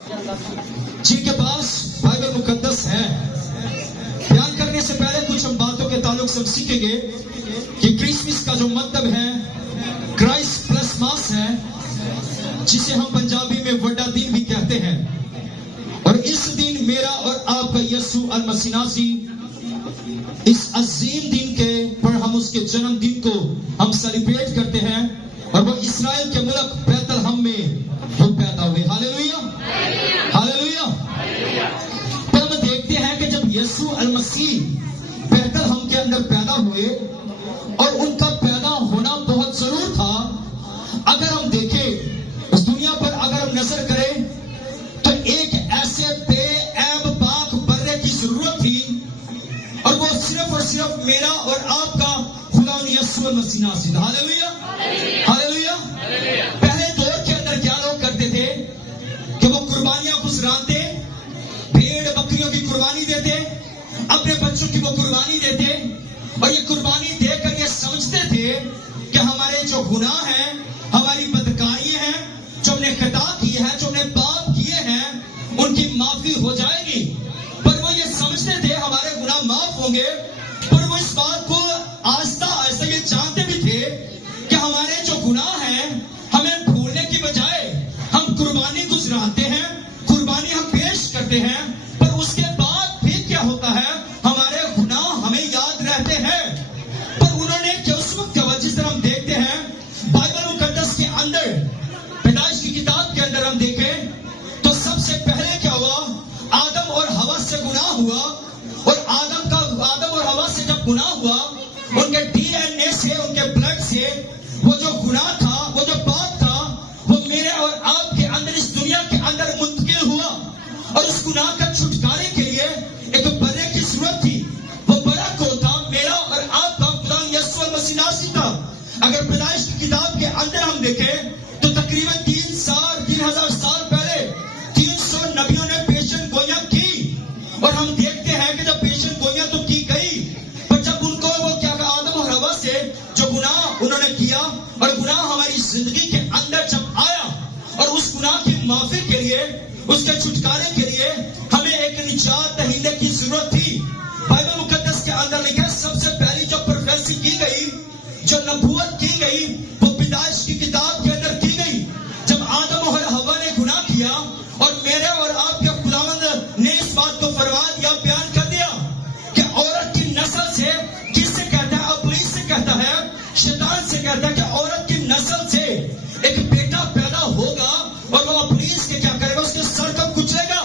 جن کے پاس بائبل مقدس ہے، بیان کرنے سے پہلے کچھ ہم باتوں کے تعلق سے سیکھیں گے کہ کرسمس کا جو مطلب ہے کرائسٹ پلس ماس ہے، جسے ہم پنجابی میں وڈا دن بھی کہتے ہیں۔ اور اس دن میرا اور آپ کا یسوع المسیح ناصری اس عظیم دن کے پر ہم اس کے جنم دن کو ہم سیلیبریٹ کرتے ہیں، اور وہ اسرائیل کے ملک بیت الحم میں وہ پیدا ہوئے۔ Hallelujah hallelujah. پھر ہم دیکھتے ہیں کہ جب یسوع المسیح بیت الحم کے اندر پیدا ہوئے اور ان کا پیدا ہونا بہت ضرور تھا۔ اگر ہم دیکھیں اس دنیا پر، اگر ہم نظر کریں تو ایک ایسے بے عیب پاک برے کی ضرورت تھی، اور وہ صرف اور صرف میرا اور آپ کا خدا یسوع المسیح ناصری۔ Hallelujah hallelujah. پہلے دور کے اندر کیا لوگ کرتے تھے کہ وہ قربانیاں گزراتے، بھیڑ بکریوں کی قربانی دیتے، اپنے بچوں کی وہ قربانی دیتے، اور یہ قربانی دے کر یہ سمجھتے تھے کہ ہمارے جو گناہ ہیں، ہماری بدکاری ہیں، جو ہم نے خطا کی ہے، جو ہم نے پاپ کیے ہیں، ان کی معافی ہو جائے گی۔ پر وہ یہ سمجھتے تھے ہمارے گناہ معاف ہوں گے، پر وہ اس بات کو آہستہ آہستہ یہ جانتے بھی تھے کہ ہمارے جو گناہ ہیں ہمیں بھولنے کی بجائے ہم قربانی گزراتے ہیں، قربانی ہم پیش کرتے ہیں، پر اس کے بعد بھی کیا ہوتا ہے، ہمارے گناہ ہمیں یاد رہتے ہیں۔ پر انہوں نے کہ اس وقت جس طرح ہم دیکھتے ہیں بائبل مقدس کے اندر، پیدائش کی کتاب کے اندر ہم دیکھیں تو سب سے پہلے کیا ہوا، آدم اور حوا سے گناہ ہوا، اور آدم اور حوا سے جب گناہ ہوا، ان کے ڈی این اے سے، ان کے بلڈ سے وہ جو گناہ تھا، وہ جو پاپ تھا، وہ میرے اور آپ کے اندر اس دنیا کے اندر منتقل ہوا۔ اور اس گناہ کا چھٹکارے کے لیے ایک برے کی ضرورت تھی۔ وہ برا کو تھا میرا اور آپ کا خدا یسوع المسیح ناصری تھا۔ اگر پیدائش کی کتاب کے اندر ہم دیکھیں تو تقریباً 3000 سال پہلے 300 نبیوں نے پیشن گوئیاں کی، اور ہم دیکھتے ہیں کہ جب پیشن گوئیاں تو کی گئی، پر جب ان کو وہ کیا کہا، آدم اور حوا سے جو گناہ انہوں نے کیا، اور گناہ ہماری زندگی کے اندر جب آیا، اور اس گناہ کی معافی کے لیے، اس کے چھٹکارے کے لیے ہمیں ایک نجات دہندے کی ضرورت تھی۔ بائبل مقدس کے اندر لکھا ہے سب سے پہلی جو پروفیسی کی گئی، جو نبوت کی گئی، وہ پیدائش کی کتاب کے اندر کی گئی۔ جب آدم اور حوا نے گناہ کیا، اور میرے اور آپ کے خداوند نے اس بات کو فرما دیا، بیان کر دیا کہ عورت کی نسل سے، کس سے کہتا ہے، ابلیس سے کہتا ہے، شیطان سے کہتا ہے کہ عورت کی نسل سے ایک بیٹا پیدا ہوگا، اور وہ ابلیس کے کیا کرے گا، اس کے سر کو کچلے گا۔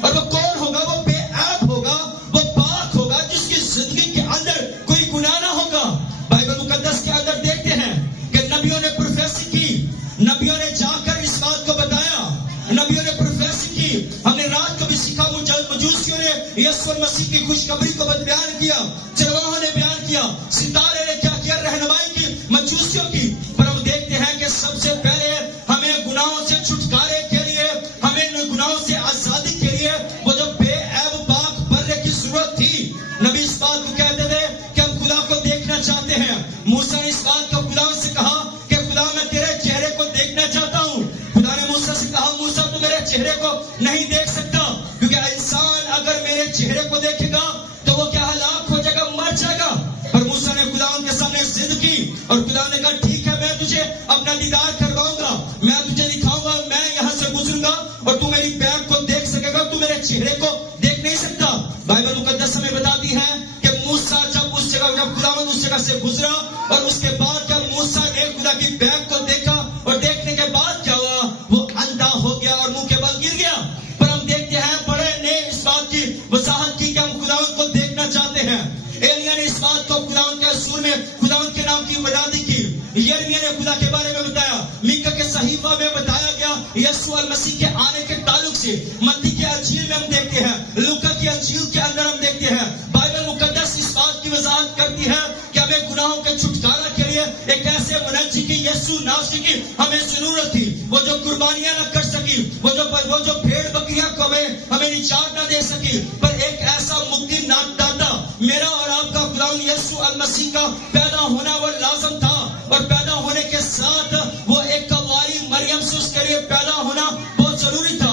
اور وہ کون ہوگا، وہ بے عیب ہوگا، وہ پاک ہوگا، جس کی زندگی کے اندر کوئی گناہ نہ ہوگا۔ بائبل مقدس کے اندر دیکھتے ہیں کہ نبیوں نے پروفیسی کی، نبیوں نے جا کر اس بات کو بتایا، نبیوں نے پروفیسی کی۔ ہم نے رات کو بھی سیکھا، مجوسیوں نے یسوع المسیح کی خوشخبری کو بیان کیا، چرواہوں نے بیان کیا، ستارے نے کیا کیا، رہنمائی کی مجوسیوں کی۔ پر ہم دیکھتے ہیں کہ سب سے پہلے ہمیں گناہوں سے چھٹکارے کے لیے، ہمیں گناہوں سے آزادی کے لیے وہ جو بے عیب پاک برے کی ضرورت تھی۔ نبی اس بات کو کہتے تھے کہ ہم خدا کو دیکھنا چاہتے ہیں۔ موسیٰ نے اس بات کو خدا سے کہا کہ خدا میں تیرے چہرے کو دیکھنا چاہتا ہوں۔ خدا نے موسیٰ سے کہا، موسیٰ تو میرے چہرے کو نہیں دیکھ سکتا، کیونکہ انسان اگر میرے چہرے کو دیکھے گا تو وہ کیا ہلاک ہو جائے گا، مر جائے گا۔ پر موسیٰ نے خدا ان کے سامنے ضد کی، اور خدا نے کہا ٹھیک ہے، میں تجھے اپنا دیدار کرواؤں گا، میں تجھے دکھاؤں گا، میں یہاں سے گزروں گا، اور تو میری بیک کو دیکھ سکے گا، تو میرے چہرے کو دیکھ نہیں سکتا۔ بائبل مقدس ہمیں بتاتی ہے کہ موسیٰ جب اس جگہ، جب خداوند اس جگہ سے گزرا، اور اس کے بعد جب موسیٰ نے خدا کی بیک کو دیکھا، اور دیکھنے کے بعد کیا ہوا، وہ اندھا ہو گیا اور منہ کے بل گر گیا۔ پر ہم دیکھتے ہیں بڑے نے اس بات کی وضاحت کی کہ ہم خداوند کو دیکھنا چاہتے ہیں۔ ایلیا نے اس بات کو خداوند کے حضور میں خداوند کے نام کی منادی کی۔ یرمیا نے خدا کے بارے میں بتایا، میکا کے صحیفہ میں بتایا گیا یسوع المسیح کے آنے کے تعلق سے۔ متی کی انجیل میں ہم دیکھتے ہیں، لوکا کی انجیل کے اندر ہم دیکھتے ہیں۔ بائبل مقدس اس بات کی وضاحت کرتی ہے کہ ہمیں گناہوں کے چھٹکارا کے لیے ایک ایسے منجی کی، یسوع ناصری کی ہمیں ضرورت تھی۔ وہ جو قربانیاں نہ کر سکی، وہ جو بھیڑ بکریاں کو ہمیں نجات نہ دے سکی، پر ایک ایسا مکتی داتا میرا اور آپ کا خدا یسوع المسیح کا پیدا ہونا وہ لازم تھا، اور پیدا ہونے کے ساتھ وہ ایک کنواری مریم سے اس کے لیے پیدا ہونا بہت ضروری تھا۔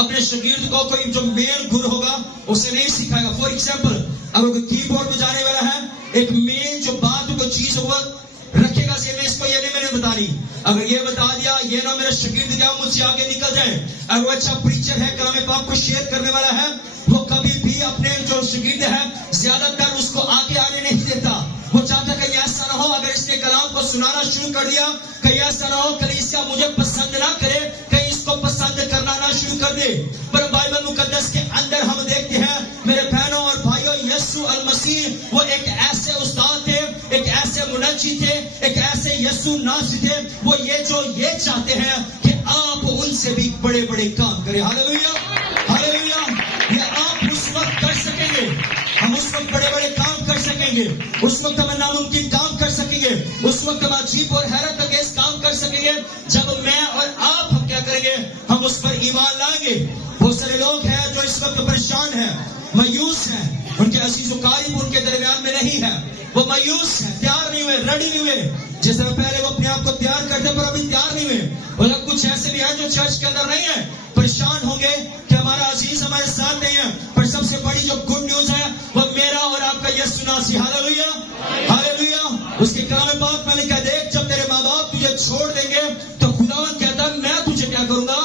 اپنے شاگرد کو کوئی جو مین گر ہوگا اسے نہیں سکھائے گا. فار ایگزامپل اگر کوئی کی بورڈ بجانے والا ہے, ایک مین جو بات کو چیز ہوگا رکھے گا, میں اس کو یہ نہیں میں نے بتانی, اگر یہ بتا دیا یہ نہ میرا شاگرد کیا مجھ سے آگے نکل جائے. اگر وہ اچھا پریچر ہے, کلام پاک کو شیئر کرنے والا ہے, وہ کبھی بھی اپنے جو شاگرد ہے زیادہ تر اس کو آگے آنے نہیں دیتا. وہ چاہتا کہیں ایسا نہ ہو اگر اس نے کلام کو سنانا شروع کر دیا, کہیں ایسا نہ ہو کہیں اس کا مجھے پسند نہ کرے, کہیں اس کو پسند کرنا نہ شروع کر دے. پر بائبل مقدس کے اندر ہم دیکھتے ہیں میرے بہنوں اور بھائیوں, یسوع المسیح وہ ایک ایسے استاد تھے, ایک ایسے منجی تھے, ایک ایسے یسوع ناصری تھے. وہ یہ چاہتے ہیں کہ آپ ان سے بھی بڑے بڑے کام کریں. Hallelujah hallelujah. یہ آپ اس وقت کر سکیں گے, ہم اس وقت بڑے بڑے کام کر سکیں گے, اس وقت ہم ناممکن کام کر سکیں گے, اس وقت ہم عجیب اور حیرت انگیز کام کر سکیں گے جب میں اور آپ ہم کیا کریں گے, ہم اس پر ایمان لائیں گے. بہت سارے لوگ ہیں جو اس وقت پریشان ہیں, مایوس ہیں, ان کے عزیز و قریب ان کے درمیان میں نہیں ہے, وہ مایوس ہیں, تیار نہیں ہوئے, ریڈی نہیں ہوئے. جس طرح پہلے وہ اپنے آپ کو تیار کرتے پر ابھی تیار نہیں ہوئے. اور کچھ ایسے بھی ہیں جو چرچ کے اندر نہیں ہیں, پریشان ہوں گے کہ ہمارا عزیز ہمارے ساتھ نہیں ہے. پر سب سے بڑی جو گڈ نیوز ہے وہ میرا اور آپ کا یسوع ناصری. Hallelujah hallelujah. اس کے کلام پاک میں لکھا, دیکھ جب تیرے ماں باپ تجھے چھوڑ دیں گے تو خداوند کہتا ہے میں تجھے کیا کروں گا,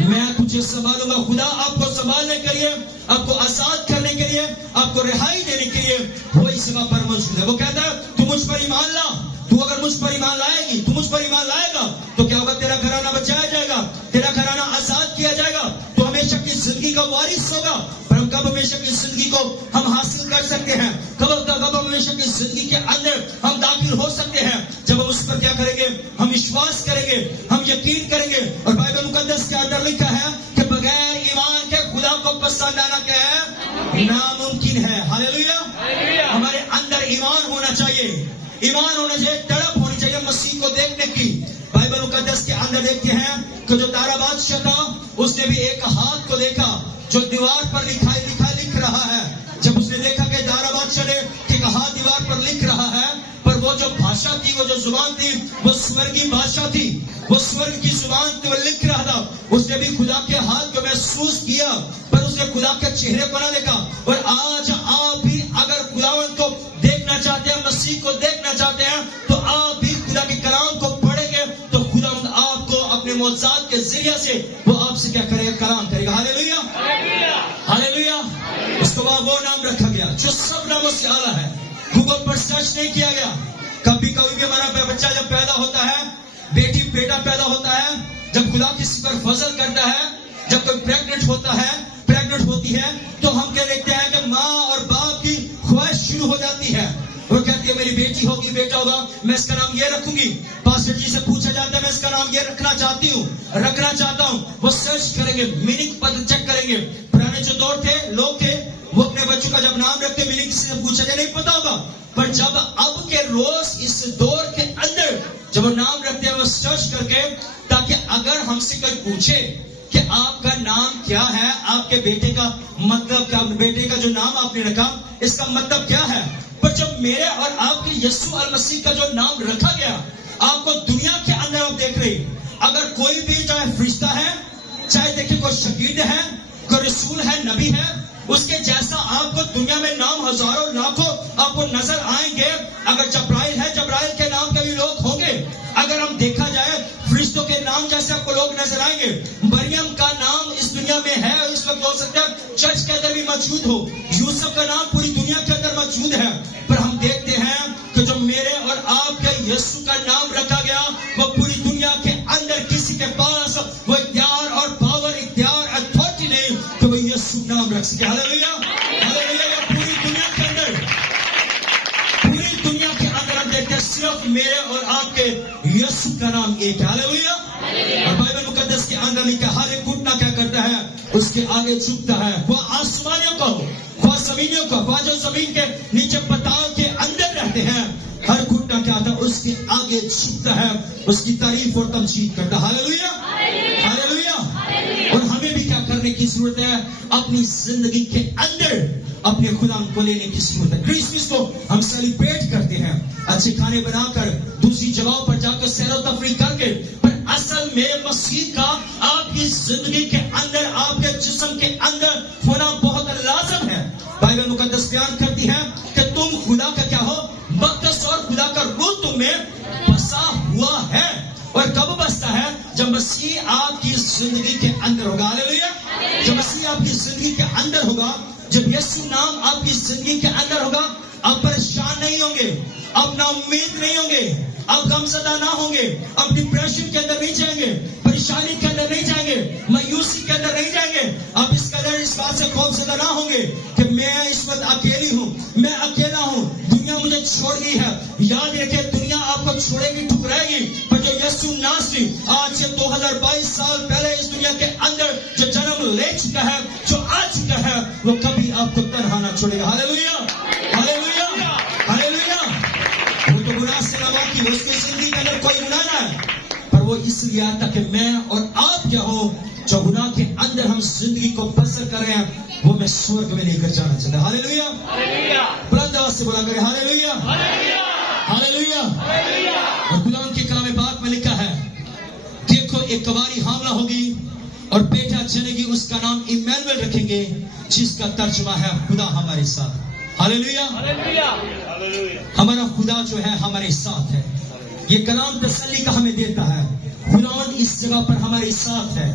میں تجھے سنبھالوں گا. خدا آپ کو سنبھالنے کے لیے, آپ کو آزاد کرنے کے لیے, آپ کو رہائی دینے کے لیے وہی سوا پر موجود ہے. وہ کہتا ہے تو مجھ پر ایمان لا, تو اگر مجھ پر ایمان لائے گی, تو مجھ پر ایمان لائے گا تو کیا ہوگا, تیرا گھرانہ بچایا جائے گا, تیرا گھرانہ آزاد کیا جائے گا, تو ہمیشہ کی زندگی کا وارث ہوگا. پر ہم کب ہمیشہ کی زندگی کو ہم حاصل کر سکتے ہیں, کب ہمیشہ کی زندگی کے اندر ہم داخل ہو سکتے ہیں, جب ہم اس پر کیا کریں گے, ہم وشواس کریں گے, ہم یقین کریں گے. اور بائبل مقدس کے اندر لکھا ہے کہ بغیر ایمان کے خدا کو پسند آنا کیا ہے, ناممکن ہے. ہاللویا. ہمارے اندر ایمان ہونا چاہیے, ایمان ہونا چاہیے, تڑپ ہونی چاہیے مسیح کو دیکھنے کی. بائبل مقدس کے اندر دیکھتے ہیں کہ جو دارا بادشاہ تھا اس نے بھی ایک ہاتھ کو دیکھا جو دیوار پر لکھ رہا ہے. جب اس نے دیکھا کہ دارا بادشاہ نے ایک ہاتھ دیوار پر لکھ رہا ہے, پر وہ جو بھاشا تھی, وہ جو زبان تھی, وہ سورگی بھاشا تھی, وہ سورگ کی زبان تھی, وہ لکھ رہا تھا. اس نے بھی خدا کے ہاتھ کو محسوس کیا, پر اس نے خدا کے چہرے کو نہ دیکھا. اور آج آپ بھی اگر خداوند کو دیکھنا چاہتے ہیں, مسیح کو دیکھنا چاہتے ہیں, تو آپ بھی خدا کے کلام کو پڑھیں گے تو خداوند آپ کو اپنے معجزات کے ذریعے سے وہ آپ سے کیا کرے گا, کلام کرے گا. Hallelujah hallelujah. اس کو وہ نام رکھا گیا جو سب ناموں سے اعلیٰ ہے. گوگل پر سرچ نہیں کیا گیا. کبھی بھی ہمارا بچہ جب پیدا ہوتا ہے, بیٹا پیدا ہوتا ہے, جب خدا کسی پر فضل کرتا ہے, جب کوئی پریگننٹ ہوتی ہے تو ہم کیا دیکھتے ہیں کہ ماں اور باپ کی خواہش شروع ہو جاتی ہے. وہ کہتی ہے میری بیٹی ہوگی, بیٹا ہوگا, میں اس کا نام یہ رکھوں گی. پاسٹر جی سے پوچھا جاتا ہے میں اس کا نام یہ رکھنا چاہتا ہوں. وہ سرچ کریں گے, میننگ پتہ چیک کریں گے. پرانے جو دور تھے, لوگ تھے, وہ اپنے بچوں کا جب نام رکھتے میننگ کسی سے پوچھا جائے نہیں پتا ہوگا. پر جب اب کے روز اس دور کے اندر جب وہ نام رکھتے ہیں وہ سرچ کر کے, تاکہ اگر ہم سے کوئی پوچھے کہ آپ کا نام کیا ہے, آپ کے بیٹے کا مطلب کیا, بیٹے کا جو نام آپ نے رکھا اس کا مطلب کیا ہے. پر جب میرے اور آپ کے یسوع المسیح کا جو نام رکھا گیا, آپ کو دنیا کے اندر آپ دیکھ رہے, اگر کوئی بھی چاہے فرشتہ ہے, چاہے دیکھیں کوئی شاگرد ہے, کوئی رسول ہے, نبی ہے, اس کے جیسا آپ کو دنیا میں نام ہزاروں لاکھوں آپ کو نظر آئیں گے. اگر جبرائیل ہے, جبرائیل کے نام کے بھی لوگ ہوں گے. اگر ہم دیکھا جائے فرشتوں کے نام جیسے آپ کو لوگ نظر آئیں گے. مریم کا نام اس دنیا میں ہے, اس وقت ہو سکتا ہے چرچ کے اندر بھی موجود ہو. یوسف کا نام پوری دنیا کے اندر موجود ہے. پر ہم دیکھتے ہیں کہ جو میرے اور آپ کے یسوع کا نام رکھا گیا وہ پوری دنیا کے اندر کسی کے پاس وہ اختیار اور پاور, اختیار, اتھارٹی نہیں کہ وہ یسوع نام رکھ سکے. Hallelujah hallelujah. پوری دنیا کے اندر ہم دیکھتے ہیں صرف میرے اور آپ کے یسوع کا نام ایک ہے. ہاللویا. اور بائبل مقدس کے اندر لکھا ہر ایک گھٹنا کیا کرتا ہے, اس کے آگے جھکتا ہے. وہ آسمانیوں کو ہو, وہ زمینیوں کو, وہ جو زمین کے نیچے پتال کے اندر رہتے ہیں, ہر گھٹنا کیا آتا ہے اس کے آگے جھکتا ہے, اس کی تعریف اور تمجید کرتا ہے. Hallelujah hallelujah. اور ہمیں بھی کیا کرنے کی ضرورت ہے, اپنی زندگی کے اندر اپنے خدا کو لینے کی ضرورت ہے. کرسمس کو ہم سیلیبریٹ کرتے ہیں, اچھے کھانے بنا کر, دوسری جگہوں پر جا کر سیر و تفریح کر کے, پر اصل میں مسیح کا آپ کی زندگی کے اندر، آپ کے جسم کے اندر ہونا بہت لازم ہے. بائبل مقدس بیان کرتی ہے کہ تم خدا کا کیا ہو؟ مقدس، اور خدا کا روح تم میں بسا ہوا ہے. اور کب بستا ہے؟ جب مسیح آپ کی زندگی کے اندر ہوگا. ہاللیلویا. جب مسیح آپ کی زندگی کے اندر ہوگا، جب یسوع نام آپ کی زندگی کے اندر ہوگا، آپ پریشان نہیں ہوں گے، آپ نا امید نہیں ہوں گے، آپ غمزدہ نہ ہوں گے، آپ ڈپریشن کے اندر نہیں جائیں گے، پریشانی کے اندر نہیں جائیں گے، مایوسی کے اندر نہیں جائیں گے. آپ اس قدر اس بات سے خوفزدہ نہ ہوں گے کہ میں اس وقت اکیلی ہوں، میں اکیلا ہوں، دنیا مجھے چھوڑ گئی ہے. یاد رکھے، دنیا آپ کو چھوڑے گی، ٹھکرائے گی، پر جو یسوع ناصری آج سے 2022 سال پہلے اس دنیا کے اندر جو جنم لے چکا ہے، جو آ چکا ہے، وہ کبھی آپ کو تنہا نہ چھوڑے گا. ہاللیلویا، ہاللیلویا، ہاللیلویا. وہ تو گناہ سے نہ واقعی، اس کی زندگی کے اندر کوئی گناہ نہ ہے، پر وہ اس لیے آتا کہ میں اور آپ کیا ہو، جو گناہ کے اندر ہم زندگی کو بسر کر رہے ہیں، وہ میں سورگ میں لے کر جانا چاہتا ہے. ہاللیلویا. بلند آواز سے بولا کرے ہاللیلویا، ہاللیلویا. اور خدا کے کلام پاک میں لکھا ہے، دیکھو ایک کنواری حاملہ ہوگی اور بیٹا جنے گی، اس کا نام ایمانویل رکھیں گے، جس کا ترجمہ ہے خدا ہمارے ساتھ. ہاللیلویا. ہمارا خدا جو ہے ہمارے ساتھ ہے. یہ کلام تسلی کا ہمیں دیتا ہے. خدا اس جگہ پر ہمارے ساتھ ہے،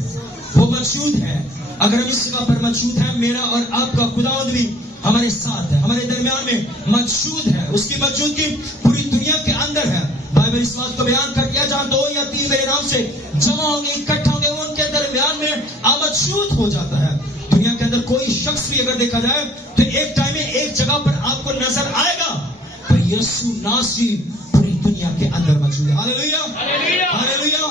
وہ موجود ہے. اگر ہم اس جگہ پر موجود ہیں، میرا اور آپ کا خدا بھی ہمارے ساتھ ہے، ہمارے درمیان میں موجود ہے. اس کی موجودگی پوری دنیا کے اندر ہے. بائبل اس بات کو بیان کر دیا، جہاں 2 یا 3 میرے نام سے جمع ہوں گے، اکٹھا ہوں گے، ان کے درمیان میں موجود ہو جاتا ہے. دنیا کے اندر کوئی شخص بھی اگر دیکھا جائے تو ایک ٹائم میں ایک جگہ پر آپ کو نظر آئے گا، پر یسوع ناصری پوری دنیا کے اندر موجود ہے. ہاللیلویا، ہاللیلویا.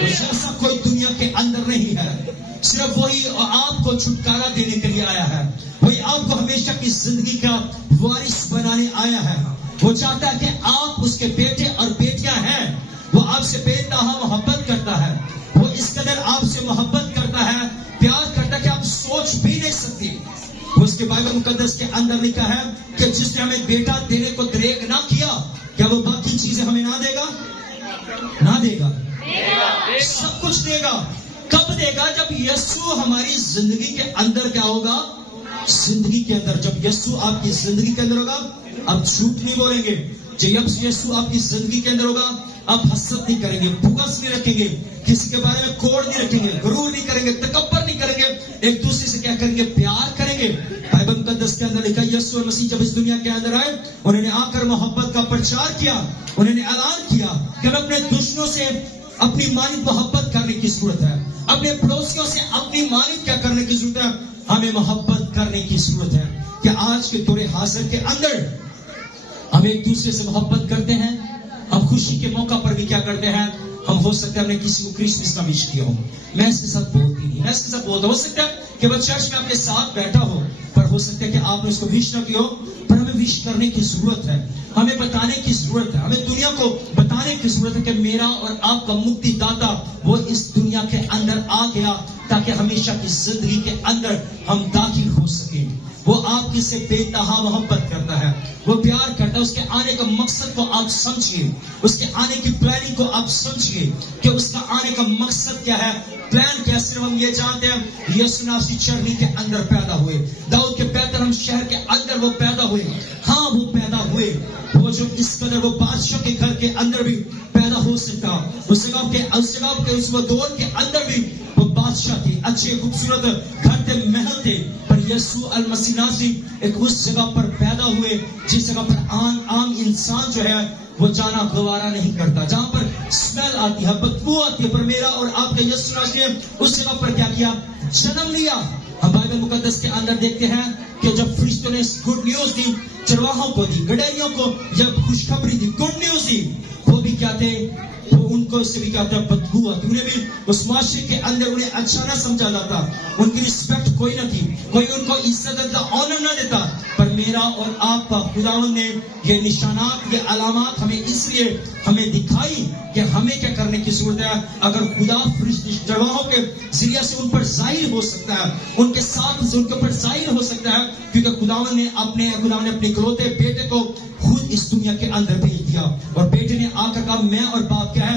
ایسا کوئی دنیا کے اندر نہیں ہے، صرف وہی آپ کو چھٹکارا دینے کے لیے آیا ہے، وہی آپ کو ہمیشہ کی زندگی کا وارث بنانے آیا ہے. وہ چاہتا ہے کہ آپ اس کے بیٹے اور بیٹیاں ہیں. وہ آپ سے بے انتہا محبت کرتا ہے. وہ اس قدر آپ سے محبت کرتا ہے، پیار کرتا ہے کہ آپ سوچ بھی نہیں سکتی. اس کے بائبل مقدس کے اندر لکھا ہے کہ جس نے ہمیں بیٹا دینے کو دریغ نہ کیا، کیا وہ باقی چیزیں ہمیں نہ دے گا؟ نہ دے گا، سب کچھ دے گا. کب دے گا؟ جب یسوع ہماری زندگی کے اندر کیا ہوگا؟ زندگی کے اندر جب یسوع آپ کی زندگی کے اندر ہوگا، آپ جھوٹ نہیں بولیں گے. جب یسوع آپ کی زندگی کے اندر ہوگا، آپ حسد نہیں کریں گے، بغض نہیں رکھیں گے، کسی کے بارے میں کوڑ نہیں رکھیں گے، غرور نہیں کریں گے، تکبر نہیں کریں گے، ایک دوسرے سے کیا کریں گے؟ پیار کریں گے. بائبل مقدس کے اندر لکھا، یسوع مسیح جب اس دنیا کے اندر آئے، انہوں نے آ کر محبت کا پرچار کیا. انہوں نے اعلان کیا کہ ہمیں اپنے دشمنوں سے اپنی مانند محبت کرنے کی ضرورت ہے، اپنے پڑوسیوں سے اپنی مانند کیا کرنے کی ضرورت ہے؟ ہمیں محبت کرنے کی ضرورت ہے. کہ آج کے دور حاضر کے اندر ہم ایک دوسرے سے محبت کرتے ہیں. ہم خوشی کے موقع پر بھی کیا کرتے ہیں؟ ہم ہو سکتا ہے ہم نے کسی کو کرسمس کا وش کیا ہو، میں اس کے ساتھ بولتی نہیں، میں اس کے ساتھ بولتا ہو سکتا ہے کہ وہ چرچ میں آپ کے ساتھ بیٹھا ہو، پر ہو سکتا ہے کہ آپ نے اس کو وش نہ کیا ہو. پر ہمیں وش کرنے کی ضرورت ہے، ہمیں بتانے کی ضرورت ہے، ہمیں دنیا کو بتانے کی ضرورت ہے کہ میرا اور آپ کا مکتی داتا وہ اس دنیا کے اندر آ گیا، تاکہ ہمیشہ کی زندگی کے اندر ہم داخل ہو سکیں. وہ آپ کی سے بے انتہا محبت کرتا ہے، وہ پیار کرتا ہے. اس کے آنے کا مقصد کو آپ سمجھیے، اس کے آنے کی پلاننگ کو آپ سمجھیے کہ اس کا آنے کا مقصد کیا ہے، پلان کیا. صرف ہم یہ جانتے ہیں یسوع ناصری چرنی کے اندر پیدا ہوئے، داؤد کے بیتلہم شہر کے اندر وہ پیدا ہوئے. ہاں وہ پیدا ہوئے، وہ جو اس قدر وہ بادشاہ کے گھر کے اندر بھی پیدا ہو سکتا، اس جگہ کے اس دور کے اندر بھی وہ بادشاہ تھے، اچھے خوبصورت گھر تھے، محل تھے. پر یسوع المسیح ناصری ایک اس جگہ پر پیدا ہوئے جس جگہ پر عام انسان جو ہے وہ جانا گوارا نہیں کرتا، جہاں پر اسمیل آتی ہے، بدبو آتی ہے. پر میرا اور آپ کا یسوع ناصری نے اس جگہ پر کیا کیا؟ جنم لیا. ہم بائبل مقدس کے اندر دیکھتے ہیں کہ جب فرشتوں نے گڈ نیوز دی، چرواہوں کو دی، گڈریوں کو جب خوشخبری دی، گڈ نیوز دی، وہ بھی کیا تھے؟ وہ ان کو اس سے بھی کہتا ہے بدبو آتی. انہیں بھی اس معاشرے کے اندر انہیں اچھا نہ سمجھا جاتا، ان کی رسپیکٹ کوئی نہ تھی، کوئی ان کو عزت دیتا، آنر نہ دیتا. پر میرا اور آپ کا خداوند نے یہ نشانات، یہ علامات ہمیں اس لیے ہمیں دکھائی کہ ہمیں کیا کرنے کی ضرورت ہے. اگر خدا چرواہوں کے ذریعے سے ان پر ظاہر ہو سکتا ہے، ان کے ساتھ ان کے اوپر ظاہر ہو سکتا ہے، کیونکہ خداوند نے اپنے اکلوتے بیٹے کو خود اس دنیا کے اندر بھیج دیا. اور بیٹے نے آ کر کہا میں اور باپ کیا ہے؟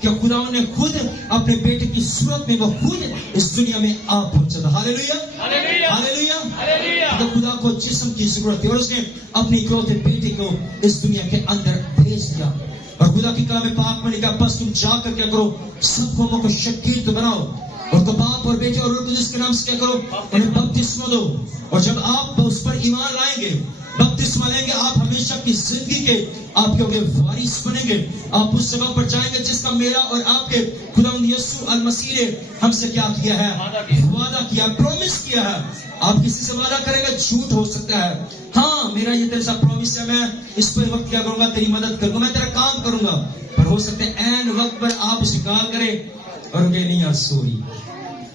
کہ خدا نے خود اپنے بیٹے کی صورت میں وہ خود اس دنیا میں آپ پہنچا تھا. ہاللیلویا ہاللیلویا. تو خدا کو جسم کی ضرورت تھی اور اس نے اپنے اکلوتے بیٹے کو اس دنیا کے اندر بھیج دیا. اور خدا کی کلام پاک میں لکھا بس تم جا کر کیا کرو سب قوموں کو شکیل تو بناؤ اور تو باپ اور بیٹے اور روح القدس کے نام سے کیا کرو انہیں بپتسمہ دو. اور جب آپ اس پر ایمان لائیں گے بپتسمہ لیں گے آپ ہمیشہ کی زندگی کے آپ کے وارث بنیں گے. آپ اس جگہ پر جائیں گے جس کا میرا اور آپ کے خداوند یسوع المسیح نے ہم سے کیا کیا ہے وعدہ کیا پرومس کیا ہے. آپ کسی سے وعدہ کریں گے جھوٹ ہو سکتا ہے. ہاں میرا یہ تیرے ساتھ پرومس ہے میں اس پہ وقت کیا کروں گا تیری مدد کروں گا میں تیرا کام کروں گا. پر ہو سکتا ہے عین وقت پر آپ اسے کال کریں اور کہ نہیں یار سوری.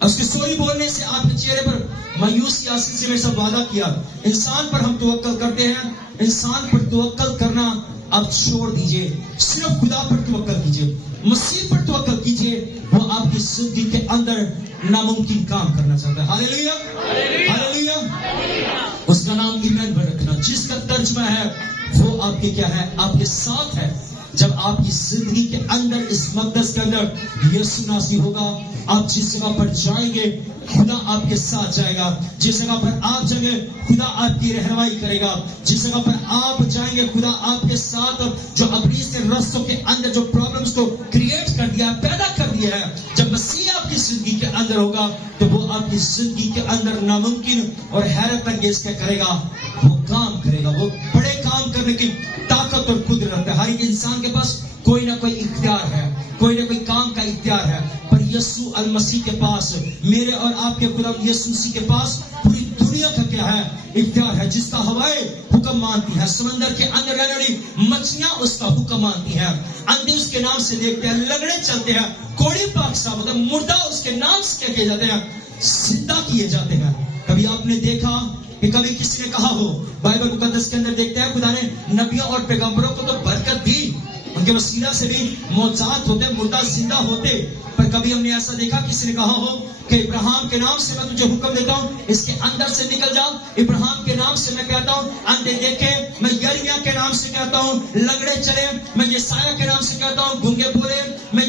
اس کے سوری بولنے سے آپ کے چہرے پر مایوسی آ سکتی ہے. میں سب وعدہ کیا انسان پر ہم توکل کرتے ہیں. انسان پر توکل کرنا آپ چھوڑ دیجئے. صرف خدا پر توکل کیجئے مسیح پر توکل کیجئے. وہ آپ کی زندگی کے اندر ناممکن کام کرنا چاہتا ہے. ہاللیلویا ہاللیلویا. اس کا نام ایمانویل رکھنا جس کا ترجمہ ہے وہ آپ کے کیا ہے آپ کے ساتھ ہے. جب آپ کی زندگی کے اندر اس مقدس کے اندر یسوع ناصری ہوگا آپ جس جگہ پر جائیں گے خدا آپ کے ساتھ جائے گا. جس جگہ پر آپ جائیں گے خدا آپ کی رہنمائی کرے گا. جس جگہ پر آپ جائیں گے خدا آپ کے ساتھ جو ابلیس نے رستوں کے اندر جو پرابلمز کو کریٹ کر دیا پیدا کر دیا ہے جب مسیح آپ کی زندگی کے اندر ہوگا تو وہ آپ کی زندگی کے اندر ناممکن اور حیرت انگیز کیا کرے گا وہ کام کرے گا. وہ بڑے کام کرنے کی طاقت اور قدرت ہے. ہر ایک انسان کے پاس کوئی نہ کوئی اختیار ہے کوئی نہ کوئی کام کا اختیار ہے. پر یسوع المسیح کے پاس میرے اور آپ کے خدا یسوع مسیح کے پاس پوری دنیا کا کیا ہے اختیار ہے. جس کا ہوائیں حکم مانتی ہے سمندر کے اندر رہنے والی مچھلیاں اس کا حکم مانتی ہیں. اندھے اس کے نام سے دیکھتے ہیں لنگڑے چلتے ہیں کوڑی پاک صاف ہوتا ہے مردہ اس کے نام سے کیا کیے جاتے ہیں زندہ کیے جاتے ہیں. کبھی آپ نے دیکھا کہ کبھی کسی نے کہا ہو بائبل مقدس کے اندر دیکھتے ہیں خدا نے نبیوں اور پیغمبروں کو تو برکت دی ان کے وسیلہ سے بھی معجزات ہوتے مردہ زندہ ہوتے. پر کبھی ہم نے ایسا دیکھا کسی نے کہا ہو کہ ابراہیم کے نام سے میں تجھے حکم دیتا ہوں اس کے اندر سے نکل جا. ابراہیم کے نام سے میں کہتا ہوں اندھے دیکھے. میں یرمیہ کے نام سے کہتا ہوں لنگڑے چلے. میں یسایہ کے نام سے کہتا ہوں گونگے بولے. میں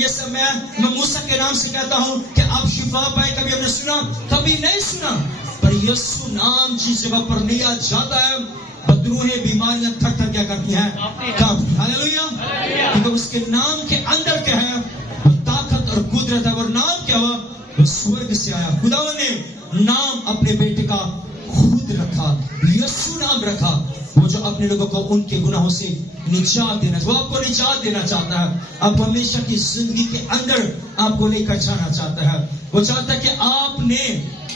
موسیٰ کے نام سے کہتا ہوں کہ آپ شفا پائے. کبھی ہم نے سنا کبھی نہیں سنا. پر یسوع نام جس جگہ پر لیا جاتا ہے بدروہیں بیماریاں تھر تھر کیا کرتی ہیں کانپتی. ہاللیلویا. کیونکہ اس کے نام کے اندر کیا ہے وہ طاقت اور قدرت ہے. اور نام کیا ہوا وہ سورگ سے آیا. خدا نے نام اپنے بیٹے کا خود رکھا یسوع نام رکھا. وہ جو اپنے لوگوں کو ان کے گناہوں سے نجات دینا وہ آپ کو نجات دینا چاہتا ہے. آپ ہمیشہ کی زندگی کے اندر آپ کو لے کر جانا چاہتا ہے. وہ چاہتا ہے کہ آپ نے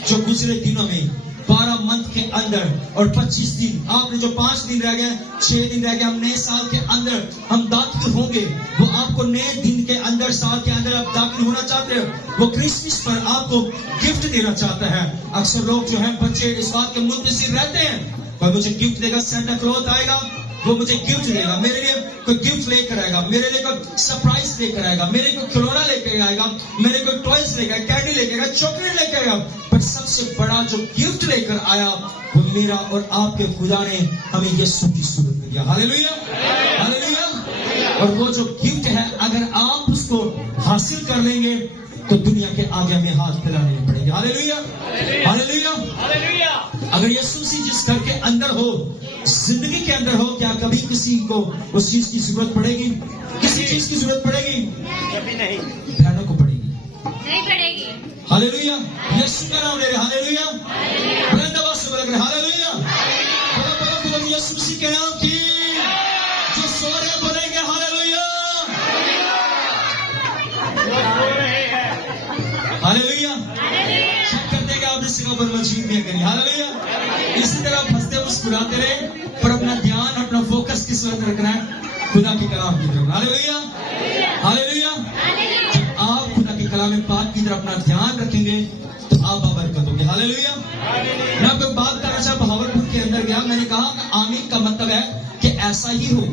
جو گزرے دنوں میں 12 منتھ کے اندر اور 25 دن آپ نے جو 5 دن رہ گئے 6 دن رہ گئے ہم نئے سال کے اندر ہم داخل ہوں گے. وہ آپ کو نئے دن کے اندر سال کے اندر آپ داخل ہونا چاہتے ہیں. وہ کرسمس پر آپ کو گفٹ دینا چاہتا ہے. اکثر لوگ جو ہیں بچے اس بات کے منتظر رہتے ہیں کوئی مجھے گفٹ دے گا سینٹا کلوز آئے گا وہ مجھے گفٹ دے گا میرے لیے کوئی گفٹ لے کر آئے گا میرے لیے کوئی سرپرائز لے کر آئے گا میرے کوئی کھلونا لے کر آئے گا میرے کوئی ٹوائز لے کر کینڈی لے کر آئے گا چاکلیٹ لے کر آئے گا. پر سب سے بڑا جو گفٹ لے کر آیا وہ میرا اور آپ کے خدا نے ہمیں یسوع کی صورت میں دیا. ہاللیلویا ہاللیلویا. اور وہ جو گفٹ ہے اگر آپ اس کو حاصل کر لیں گے تو دنیا کے آگے ہمیں ہاتھ پھیلانے پڑے گے. ہاللیلویا ہاللیلویا. اگر یسوع مسیح جس گھر کے اندر ہو زندگی کے اندر ہو کیا کبھی کسی کو اس چیز کی ضرورت پڑے گی کسی چیز کی ضرورت پڑے گی کبھی نہیں. بہنوں کو پڑے گی نہیں پڑے گی. ہاللیلویا. یسوع کا نام لے رہے ہاللیلویا. بلند آواز سے بولے ہاللیلویا. بولو بولو بولو یسوع مسیح کے نام کی جو سو رہے بولیں گے ہاللیلویا. ہاللیلویا. چیک کرتے کہ آپ اس جگہ پر مجید نہیں کریں. ہاللیلویا. اسی طرح پھنستے مسکراتے رہے پر اپنا دھیان اپنا فوکس کس وقت رکھنا ہے خدا کے کلام کی طرف. ہاللیلویا ہاللیلویا. جب آپ خدا کے کلام پاک کی طرف اپنا دھیان رکھیں گے تو آپ بابرکت ہوں گے. ہاللیلویا. میں آپ کو بات کرنا چاہتا بہاولپور کے اندر گیا میں نے کہا کہ آمین کا مطلب ہے کہ ایسا ہی ہو.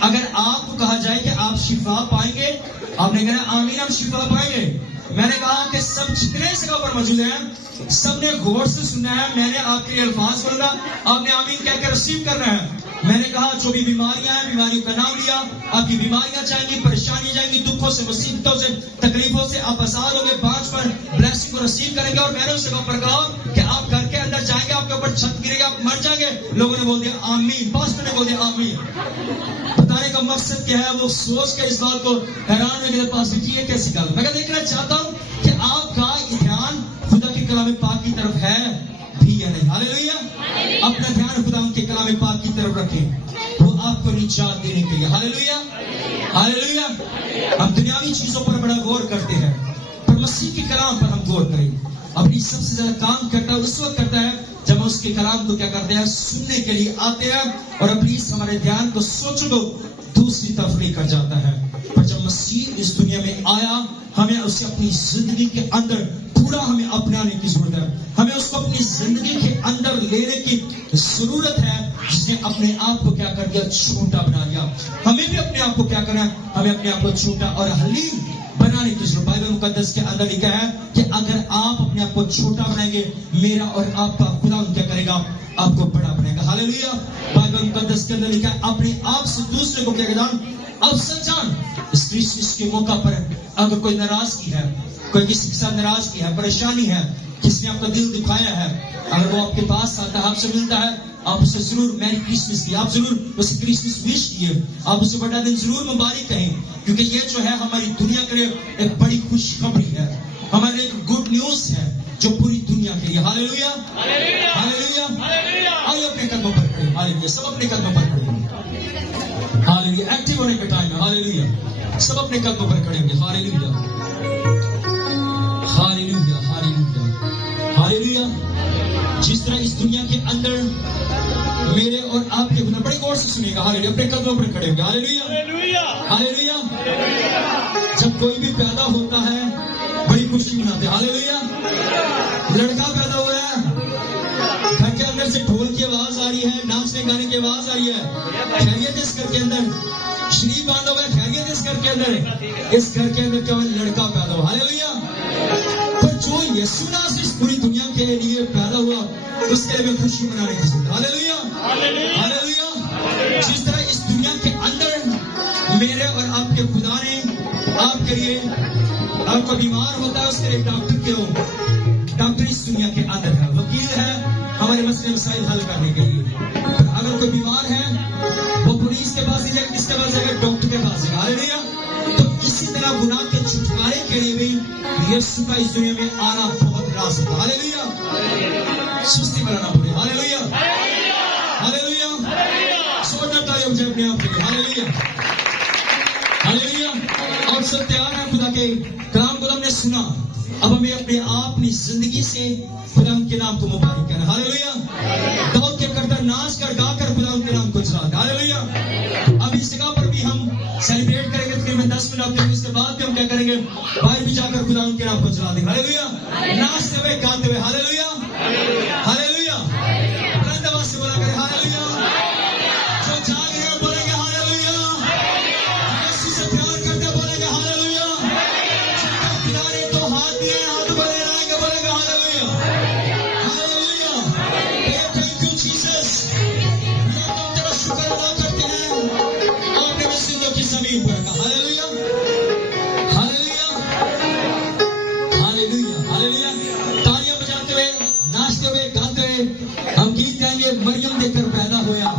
اگر آپ کو کہا جائے کہ آپ شفا پائیں گے آپ نے کہنا آمین ہم شفا پائیں گے. میں نے کہا کہ سب جتنے جگہ پر موجود ہیں سب نے غور سے سننا ہے. میں نے آپ کے الفاظ بولنا آپ نے آمین کہہ کے ریسیو کرنا ہے. میں نے کہا جو بھی بیماریاں ہیں, بیماریوں کا نام لیا. آپ کی بیماریاں جائیں گی, پریشانیاں جائیں گی, دکھوں سے, مصیبتوں سے, تکلیفوں سے آپ آزاد ہوں گے. 5 پر بلیسنگ کو رسیو کریں گے. اور میں نے اس جگہ پر کہا کہ آپ گھر کے اندر جائیں گے, آپ کے اوپر چھت گرے گا, آپ مر جائیں گے. لوگوں نے بول دیا آمین, پاسٹر نے بول دیا آمین. بتانے کا مقصد کیا ہے؟ وہ سوچ کے اس بات کو حیران ہے کہ پاسٹر جی یہ کیسی گل. میں دیکھنا چاہتا ہوں کہ آپ کا دھیان خدا کے کلام پاک کی طرف ہے بھی یا نہیں. ہاللیلویہ. اپنا دھیان خدا ان کے کلام پاک کی طرف رکھیں, وہ آپ کو نجات دینے کے لیے. ہاللیلویہ, ہاللیلویہ. ہم دنیاوی چیزوں پر بڑا غور کرتے ہیں, پر مسیح کے کلام پر ہم غور کریں. اپنی سب سے زیادہ کام کرتا ہے اس وقت کرتا ہے جب ہم اس کے کلام کو کیا کرتے ہیں, سننے کے لیے آتے ہیں, اور اپنی ہمارے دھیان کو, سوچوں کو دوسری طرف لے کر جاتا ہے. پر جب مسیح اس دنیا میں آیا, ہمیں اسے اپنی زندگی کے اندر پورا ہمیں اپنانے کی ضرورت ہے. ہمیں اس کو اپنی زندگی کے اندر لینے کی ضرورت ہے, جس نے اپنے آپ کو کیا کر دیا, چھوٹا بنا دیا. ہمیں بھی اپنے آپ کو کیا کرنا ہے, ہمیں اپنے آپ کو چھوٹا اور حلیم بنانے کی ضرورت. بائبل مقدس کے اندر لکھا ہے کہ اگر آپ اپنے آپ کو چھوٹا بنائیں گے, میرا اور آپ کا خدا کیا کرے گا, آپ کو بڑا بنائے گا. ہاللیلویہ. بائبل مقدس کے اندر لکھا ہے اپنے آپ سے دوسرے کو کیا کہنا, افضل جان. اس کرسمس کے موقع پر اگر کوئی ناراضگی ہے, کوئی کسی کے ساتھ ناراضگی ہے, پریشانی ہے, کس نے آپ کا دل دکھایا ہے, اگر وہ آپ کے پاس آتا ہے, آپ سے ملتا ہے, آپ اسے ضرور میری کرسمس کی, آپ ضرور اسے کرسمس وش کیے, آپ اسے بڑا دن ضرور مبارک کہیں, کیونکہ یہ جو ہے ہماری دنیا کے لیے ایک بڑی خوشخبری ہے, ہمارے لیے ایک گڈ نیوز ہے جو پوری دنیا کے لیے. ہاللیلویہ, ہاللیلویہ. آئیے اپنے قدموں پر کھڑے, ہاللیلویہ. سب اپنے قدموں پر کھڑے, ہاللیلویہ. ایکٹیو ہونے کا ٹائم ہے, ہاللیلویہ. سب اپنے قدموں پر کھڑے ہوں گے. ہاللیلویہ, ہاللیلویہ, ہاللیلویہ, ہاللیلویہ. جس طرح اس دنیا کے اندر میرے اور آپ کے گناہ, بڑے غور سے سنیے گا, ہاللیلویہ. اپنے قدموں پر کھڑے ہوں گے. ہاللیلویہ, ہاللیلویہ. جب کوئی بھی پیدا ہوتا ہے بڑی خوشی مناتے ہیں. ہاللیلویہ. لڑکا پیدا ہوا ہے, گھر کے اندر سے ڈھول کی آواز آ رہی ہے, ناچنے گانے کی آواز آ رہی ہے, خیریت اس گھر کے اندر, شریف باندھا ہوا ہے, خیریت اس گھر کے اندر, اس گھر کے اندر کیا لڑکا پیدا ہوا. ہاللیلویہ. پر جو یسوع ناصری اس پوری دنیا کے لیے پیدا ہوا, اس کے لیے میں خوشی منانے کی ضرورت. ہاللیلویہ, ہاللیلویہ. جس طرح اس دنیا کے اندر میرے اور آپ کے خدا نے آپ کے لیے, آپ کو بیمار ہوتا ہے اس کے لیے ڈاکٹر کیوں, ڈاکٹر اس دنیا کے اندر ہے, وکیل ہے ہمارے مسئلے مسائل حل کرنے کے لیے. اگر کوئی بیمار ہے وہ پولیس کے پاس ہی جائے, کس کے پاس جائے گا, ڈاکٹر کے پاس جائے گا. ہاللیلویہ. تو اسی طرح گناہ کے چھٹکارے کے لیے بھی یسوع کا اس دنیا میں آنا بہت راست تھا. ہاللیلویہ. سستی بنانا پڑے. ہاللیلویہ, ہاللیلویہ. سوچنا چاہیے مجھے اپنے آپ کے لیے. ہاللیلویہ, ہاللیلویہ. اور سب تیار ہیں خدا کے کلام کو ہم نے سنا, اب ہمیں اپنے آپ اپنی زندگی سے خدا ان کے نام کو مبارک کرنا. ہاللیلویہ. داؤد کے کرتا ناچ کر گا کر خدا ان کے نام کو چلا. ہاللیلویہ. اب اس جگہ پر بھی ہم سیلیبریٹ کریں گے, تقریباً 10 منٹ, اس کے بعد بھی ہم کیا کریں گے, باہر بھی جا کر خدا ان کے نام کو چلا دیں گے. ہاللیلویہ. ناچتے ہوئے, گاتے ہوئے. ہاللیلویہ, ہاللیلویہ. بلند آواز سے بولا کرے ہاللیلویہ. جو جاگ رہے ہیں بولیں گے ہاللیلویہ. یسوع سے پیار کرتے بولیں گے ہاللیلویہ. کنارے تو ہاتھ دیے, ہاتھ بڑے رہیں گے, بولیں گے hallelujah, hallelujah. Thank you Jesus. ہم تیرا شکر ادا کرتے ہیں, آپ نے مسجدوں کی زمین پر رکھا. ہاللیلویہ, ہاللیلویہ, ہاللیلویہ, ہاللیلویہ. تالیاں بجاتے ہوئے, ناچتے ہوئے, گاتے ہوئے ہم گیت گائیں گے, مریم دے کر پیدا ہویا.